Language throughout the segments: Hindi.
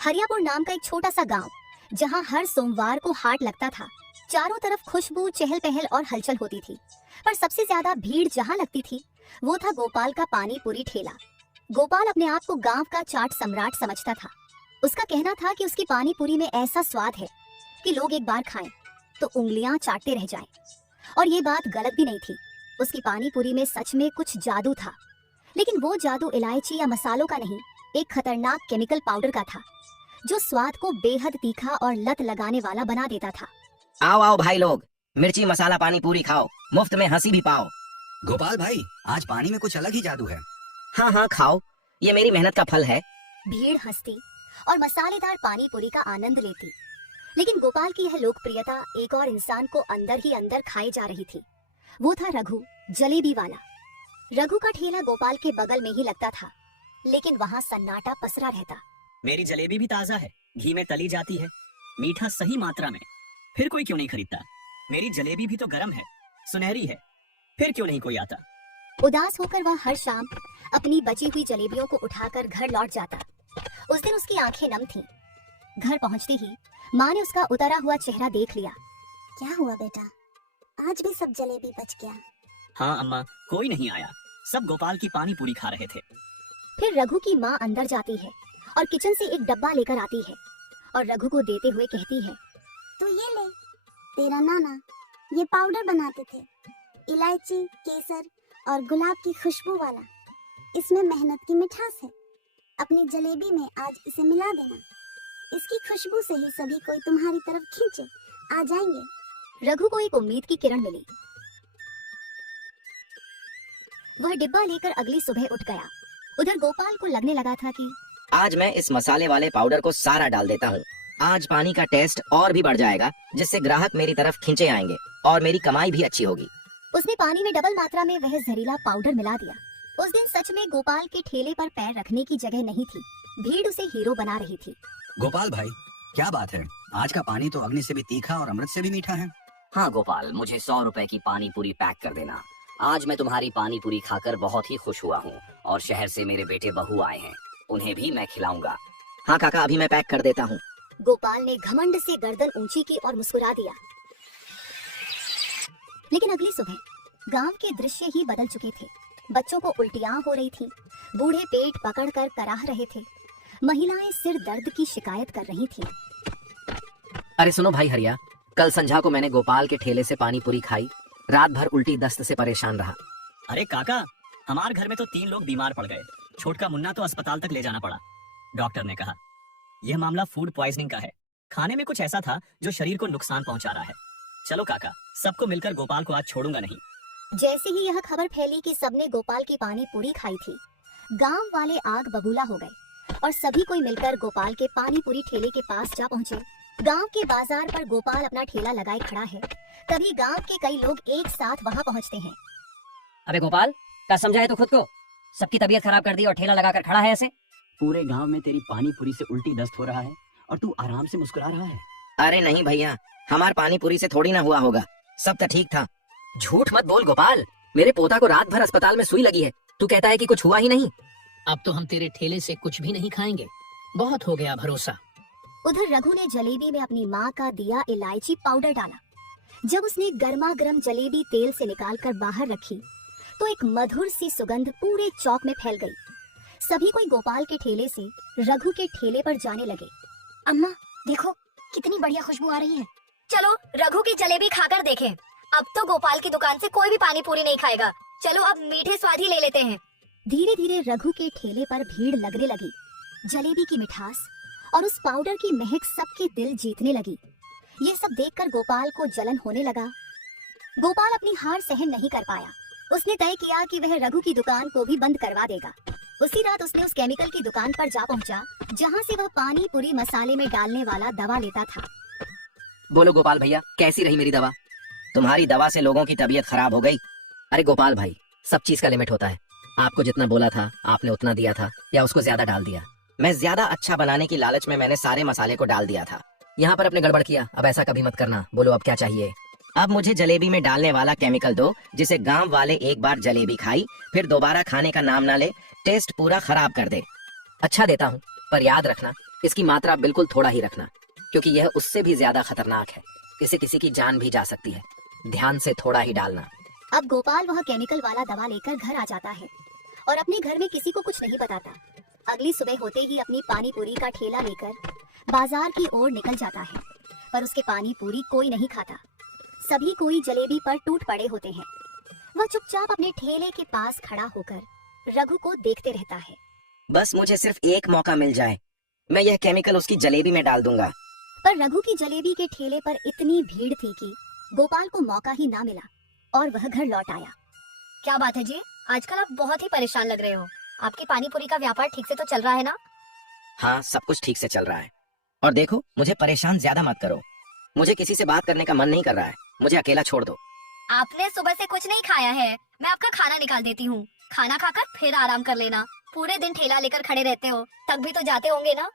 हरियापुर नाम का एक छोटा सा गांव, जहां हर सोमवार को हाट लगता था। चारों तरफ खुशबू, चहल पहल और हलचल होती थी। पर सबसे ज्यादा भीड़ जहां लगती थी वो था गोपाल का पानी पूरी ठेला। गोपाल अपने आप को गांव का चाट सम्राट समझता था। उसका कहना था कि उसकी पानी पूरी में ऐसा स्वाद है कि लोग एक बार खाएं तो उंगलियां चाटते रह जाएं। और ये बात गलत भी नहीं थी। उसकी पानी पूरी में सच में कुछ जादू था, लेकिन वो जादू इलायची या मसालों का नहीं, एक खतरनाक केमिकल पाउडर का था, जो स्वाद को बेहद तीखा और लत लगाने वाला बना देता था। आओ आओ भाई लोग, मिर्ची मसाला पानी पूरी खाओ, मुफ्त में हंसी भी पाओ। गोपाल भाई, आज पानी में कुछ अलग ही जादू है। हाँ हाँ खाओ, ये मेरी मेहनत का फल है। भीड़ हंसती और मसालेदार पानी पूरी का आनंद लेती, लेकिन गोपाल की यह लोकप्रियता एक और इंसान को अंदर ही अंदर खाई जा रही थी। वो था रघु, जलेबी वाला। रघु का ठेला गोपाल के बगल में ही लगता था, लेकिन वहाँ सन्नाटा पसरा रहता। मेरी जलेबी भी ताजा है, घी में तली जाती है, मीठा सही मात्रा में, फिर कोई क्यों नहीं खरीदता? मेरी जलेबी भी तो गर्म है, सुनहरी है, फिर क्यों नहीं कोई आता? उदास होकर वह हर शाम अपनी बची हुई जलेबियों को उठाकर घर लौट जाता। उस दिन उसकी आंखें नम थीं। घर पहुंचते ही माँ ने उसका उतरा हुआ चेहरा देख लिया। क्या हुआ बेटा, आज भी सब जलेबी बच गया? हाँ अम्मा, कोई नहीं आया, सब गोपाल की पानी पूरी खा रहे थे। फिर रघु की माँ अंदर जाती है और किचन से एक डब्बा लेकर आती है और रघु को देते हुए कहती है, तो ये ले, तेरा नाना ये पाउडर बनाते थे, इलायची, केसर और गुलाब की खुशबू वाला। इसमें मेहनत की मिठास है, अपनी जलेबी में आज इसे मिला देना। इसकी खुशबू से ही सभी कोई तुम्हारी तरफ खींचे आ जाएंगे। रघु को एक उम्मीद की किरण मिली। वह डिब्बा लेकर अगली सुबह उठ गया। उधर गोपाल को लगने लगा था कि आज मैं इस मसाले वाले पाउडर को सारा डाल देता हूँ। आज पानी का टेस्ट और भी बढ़ जाएगा, जिससे ग्राहक मेरी तरफ खींचे आएंगे और मेरी कमाई भी अच्छी होगी। उसने पानी में डबल मात्रा में वह जहरीला पाउडर मिला दिया। उस दिन सच में गोपाल के ठेले पर पैर रखने की जगह नहीं थी। भीड़ उसे हीरो बना रही थी। गोपाल भाई, क्या बात है, आज का पानी तो अग्नि से भी तीखा और अमृत से भी मीठा है। हाँ गोपाल, मुझे 100 रुपए की पानी पूरी पैक कर देना। आज मैं तुम्हारी पानी पूरी खाकर बहुत ही खुश हुआ हूँ और शहर से मेरे बेटे बहू आए हैं, उन्हें भी मैं खिलाऊंगा। हाँ काका, अभी मैं पैक कर देता हूँ। गोपाल ने घमंड से गर्दन ऊंची की और मुस्कुरा दिया। लेकिन अगली सुबह गांव के दृश्य ही बदल चुके थे। बच्चों को उल्टियां हो रही थीं, बूढ़े पेट पकड़कर कराह रहे थे, महिलाएं सिर दर्द की शिकायत कर रही थीं। अरे सुनो भाई हरिया, कल संझा को मैंने गोपाल के ठेले से पानी पूरी खाई, रात भर उल्टी दस्त से परेशान रहा। अरे काका, हमारे घर में तो 3 लोग बीमार पड़ गए, छोटका मुन्ना तो अस्पताल तक ले जाना पड़ा। डॉक्टर ने कहा यह मामला फूड पॉइजनिंग का है, खाने में कुछ ऐसा था जो शरीर को नुकसान पहुंचा रहा है। चलो काका, सबको मिलकर गोपाल को आज छोड़ूंगा नहीं। जैसे ही यह खबर फैली कि सबने गोपाल की पानी पूरी खाई थी, गांव वाले आग बबूला हो गए और सभी कोई मिलकर गोपाल के पानी पूरी ठेले के पास जा पहुंचे। गांव के बाजार पर गोपाल अपना ठेला लगाए खड़ा है, तभी गांव के कई लोग एक साथ वहां पहुंचते हैं। अबे गोपाल, क्या समझा है तू खुद को? सबकी तबीयत खराब कर दी और ठेला लगाकर खड़ा है ऐसे? पूरे गांव में तेरी पानी पूरी से उल्टी दस्त हो रहा है और तू आराम से मुस्कुरा रहा है। अरे नहीं भैया, हमार पानी पूरी से थोड़ी ना हुआ होगा, सब तो ठीक था। झूठ मत बोल गोपाल, मेरे पोता को रात भर अस्पताल में सुई लगी है, तू कहता है कि कुछ हुआ ही नहीं। अब तो हम तेरे ठेले से कुछ भी नहीं खाएंगे, बहुत हो गया भरोसा। उधर रघु ने जलेबी में अपनी माँ का दिया इलायची पाउडर डाला। जब उसने गर्मा गर्म जलेबी तेल से निकालकर बाहर रखी तो एक मधुर सी सुगंध पूरे चौक में फैल गई। सभी कोई गोपाल के ठेले से रघु के ठेले पर जाने लगे। अम्मा देखो, कितनी बढ़िया खुशबू आ रही है। चलो रघु की जलेबी खाकर देखें। अब तो गोपाल की दुकान से कोई भी पानी पूरी नहीं खाएगा। चलो अब मीठे स्वाद ही ले लेते हैं। धीरे धीरे रघु के ठेले पर भीड़ लगने लगी। जलेबी की मिठास और उस पाउडर की महक सबके दिल जीतने लगी। ये सब देखकर गोपाल को जलन होने लगा। गोपाल अपनी हार सहन नहीं कर पाया। उसने तय किया कि वह रघु की दुकान को भी बंद करवा देगा। उसी रात उसने उस केमिकल की दुकान पर जा पहुंचा, जहां से वह पानी पूरी मसाले में डालने वाला दवा लेता था। बोलो गोपाल भैया, कैसी रही मेरी दवा? तुम्हारी दवा से लोगों की तबीयत खराब हो गई। अरे गोपाल भाई, सब चीज का लिमिट होता है। आपको जितना बोला था आपने उतना दिया था या उसको ज्यादा डाल दिया? मैं ज्यादा अच्छा बनाने की लालच में मैंने सारे मसाले को डाल दिया था। यहाँ पर अपने गड़बड़ किया, अब ऐसा कभी मत करना। बोलो अब क्या चाहिए? अब मुझे जलेबी में डालने वाला केमिकल दो, जिसे गांव वाले एक बार जलेबी खाई फिर दोबारा खाने का नाम ना ले, टेस्ट पूरा खराब कर दे। अच्छा देता हूँ, पर याद रखना, इसकी मात्रा बिल्कुल थोड़ा ही रखना, क्योंकि यह उससे भी ज्यादा खतरनाक है। इससे किसी की जान भी जा सकती है। ध्यान से थोड़ा ही डालना। अब गोपाल वह केमिकल वाला दवा लेकर घर आ जाता है और अपने घर में किसी को कुछ नहीं बताता। अगली सुबह होते ही अपनी पानी पूरी का ठेला लेकर बाजार की ओर निकल जाता है, पर उसके पानी पूरी कोई नहीं खाता। सभी कोई जलेबी पर टूट पड़े होते हैं। वह चुपचाप अपने ठेले के पास खड़ा होकर रघु को देखते रहता है। बस मुझे सिर्फ एक मौका मिल जाए, मैं यह केमिकल उसकी जलेबी में डाल दूंगा। पर रघु की जलेबी के ठेले पर इतनी भीड़ थी कि गोपाल को मौका ही ना मिला और वह घर लौट आया। क्या बात है जी, आजकल आप बहुत ही परेशान लग रहे हो। आपकी पानी पूरी का व्यापार ठीक से तो चल रहा है ना? हाँ, सब कुछ ठीक से चल रहा है। और देखो, मुझे परेशान ज्यादा मत करो। मुझे किसी से बात करने का मन नहीं कर रहा है। मुझे अकेला छोड़ दो। आपने सुबह से कुछ नहीं खाया है, मैं आपका खाना निकाल देती हूँ। खाना खाकर फिर आराम कर लेना। पूरे दिन ठेला लेकर खड़े रहते हो, थक भी तो जाते होंगे ना?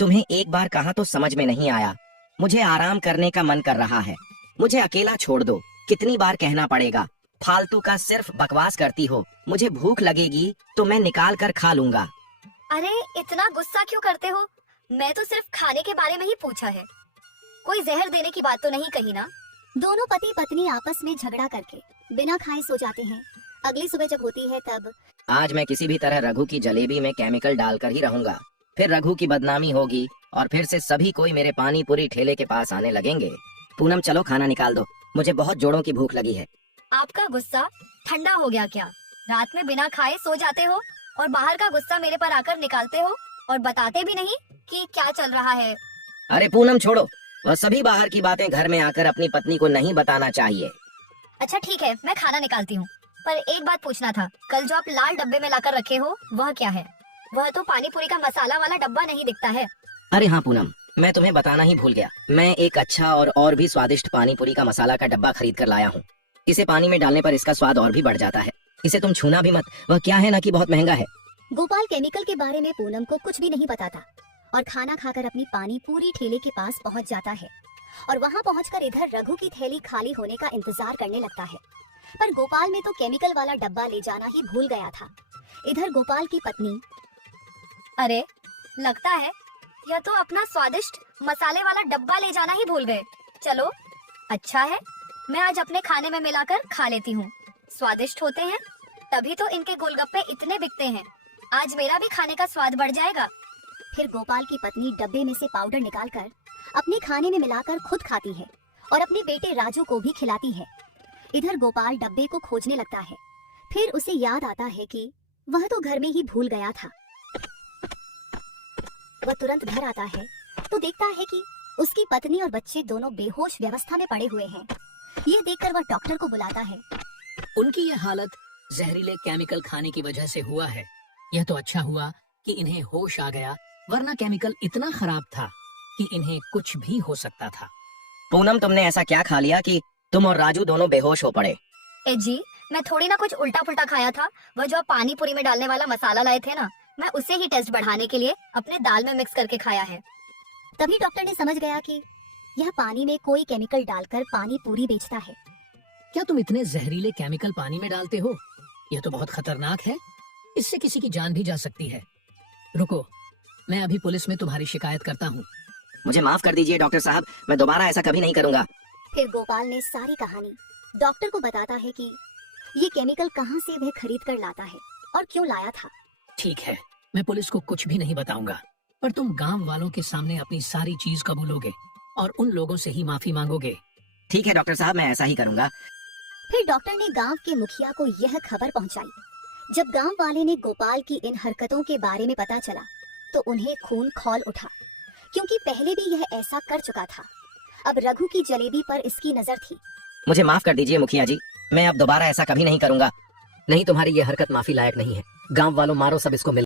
तुम्हें एक बार कहा तो समझ में नहीं आया। मुझे आराम करने का मन कर रहा है। मुझे अकेला छोड़ दो। कितनी बार कहना पड़ेगा? फालतू का सिर्फ बकवास करती हो। मुझे भूख लगेगी तो मैं निकाल कर खा लूंगा। अरे इतना गुस्सा क्यों करते हो? मैं तो सिर्फ खाने के बारे में ही पूछा है, कोई जहर देने की बात तो नहीं कही ना? दोनों पति पत्नी आपस में झगड़ा करके बिना खाए सो जाते हैं। अगली सुबह जब होती है तब आज मैं किसी भी तरह रघु की जलेबी में केमिकल डालकर ही रहूंगा। फिर रघु की बदनामी होगी और फिर से सभी कोई मेरे पानी पूरी ठेले के पास आने लगेंगे। पूनम, चलो खाना निकाल दो। मुझे बहुत जोड़ों की भूख लगी है। आपका गुस्सा ठंडा हो गया क्या? रात में बिना खाए सो जाते हो और बाहर का गुस्सा मेरे पर आकर निकालते हो और बताते भी नहीं कि क्या चल रहा है। अरे पूनम, छोड़ो। वह सभी बाहर की बातें घर में आकर अपनी पत्नी को नहीं बताना चाहिए। अच्छा ठीक है, मैं खाना निकालती हूँ। पर एक बात पूछना था, कल जो आप लाल डब्बे में लाकर रखे हो वह क्या है? वह तो पानी पूरी का मसाला वाला डब्बा नहीं दिखता है। अरे हाँ पूनम, मैं तुम्हें बताना ही भूल गया। मैं एक अच्छा और भी स्वादिष्ट पानी पूरी का मसाला का डब्बा खरीद कर लाया हूँ। इसे पानी में डालने पर इसका स्वाद और भी बढ़ जाता है। इसे तुम छूना भी मत। वह क्या है ना कि बहुत महंगा है। गोपाल केमिकल के बारे में पूनम को कुछ भी नहीं बताता और खाना खाकर अपनी पानी पूरी ठेले के पास पहुंच जाता है और वहां पहुंचकर इधर रघु की थैली खाली होने का इंतजार करने लगता है। पर गोपाल में तो केमिकल वाला डब्बा ले जाना ही भूल गया था। इधर गोपाल की पत्नी, अरे लगता है यह तो अपना स्वादिष्ट मसाले वाला डब्बा ले जाना ही भूल गए। चलो अच्छा है, मैं आज अपने खाने में मिलाकर खा लेती हूँ। स्वादिष्ट होते हैं तभी तो इनके गोलगप्पे इतने बिकते हैं। आज मेरा भी खाने का स्वाद बढ़ जाएगा। फिर गोपाल की पत्नी डब्बे में से पाउडर निकालकर अपने खाने में मिलाकर खुद खाती है और अपने बेटे राजू को भी खिलाती है। इधर गोपाल डब्बे को खोजने लगता है। फिर उसे याद आता है कि वह तो घर में ही भूल गया था। वह तुरंत घर आता है तो देखता है कि उसकी पत्नी और बच्चे दोनों बेहोश व्यवस्था में पड़े हुए हैं। ये देखकर वह डॉक्टर को बुलाता है। उनकी यह हालत जहरीले केमिकल खाने की वजह से हुआ है। यह तो अच्छा हुआ कि इन्हें होश आ गया, वरना केमिकल इतना खराब था कि इन्हें कुछ भी हो सकता था। पूनम, तुमने ऐसा क्या खा लिया कि तुम और राजू दोनों बेहोश हो पड़े? ए जी, मैं थोड़ी ना कुछ उल्टा पुल्टा खाया था। वह जो आप पानी पूरी में डालने वाला मसाला लाए थे ना, मैं उसे ही टेस्ट बढ़ाने के लिए अपने दाल में मिक्स करके खाया है। तभी डॉक्टर ने समझ गया कि यह पानी में कोई केमिकल डालकर पानी पूरी बेचता है। क्या तुम इतने जहरीले केमिकल पानी में डालते हो? यह तो बहुत खतरनाक है। इससे किसी की जान भी जा सकती है। रुको, मैं अभी पुलिस में तुम्हारी शिकायत करता हूँ। मुझे माफ कर दीजिए डॉक्टर साहब, मैं दोबारा ऐसा कभी नहीं करूंगा। फिर गोपाल ने सारी कहानी डॉक्टर को बताता है कि ये केमिकल कहाँ से वह खरीद कर लाता है और क्यों लाया था। ठीक है, मैं पुलिस को कुछ भी नहीं बताऊंगा, पर तुम गांव वालों के सामने अपनी सारी चीज कबूलोगे और उन लोगों से ही माफी मांगोगे। ठीक है डॉक्टर साहब, मैं ऐसा ही करूंगा। फिर डॉक्टर ने गांव के मुखिया को यह खबर पहुंचाई। जब गांव वाले ने गोपाल की इन हरकतों के बारे में पता चला तो उन्हें खून खौल उठा, क्योंकि पहले भी यह ऐसा कर चुका था। अब रघु की जलेबी पर इसकी नजर थी। मुझे माफ कर दीजिए मुखिया जी, मैं अब दोबारा ऐसा कभी नहीं करूंगा। नहीं, तुम्हारी ये हरकत माफी लायक नहीं है। गांव वालों, मारो सब इसको मिल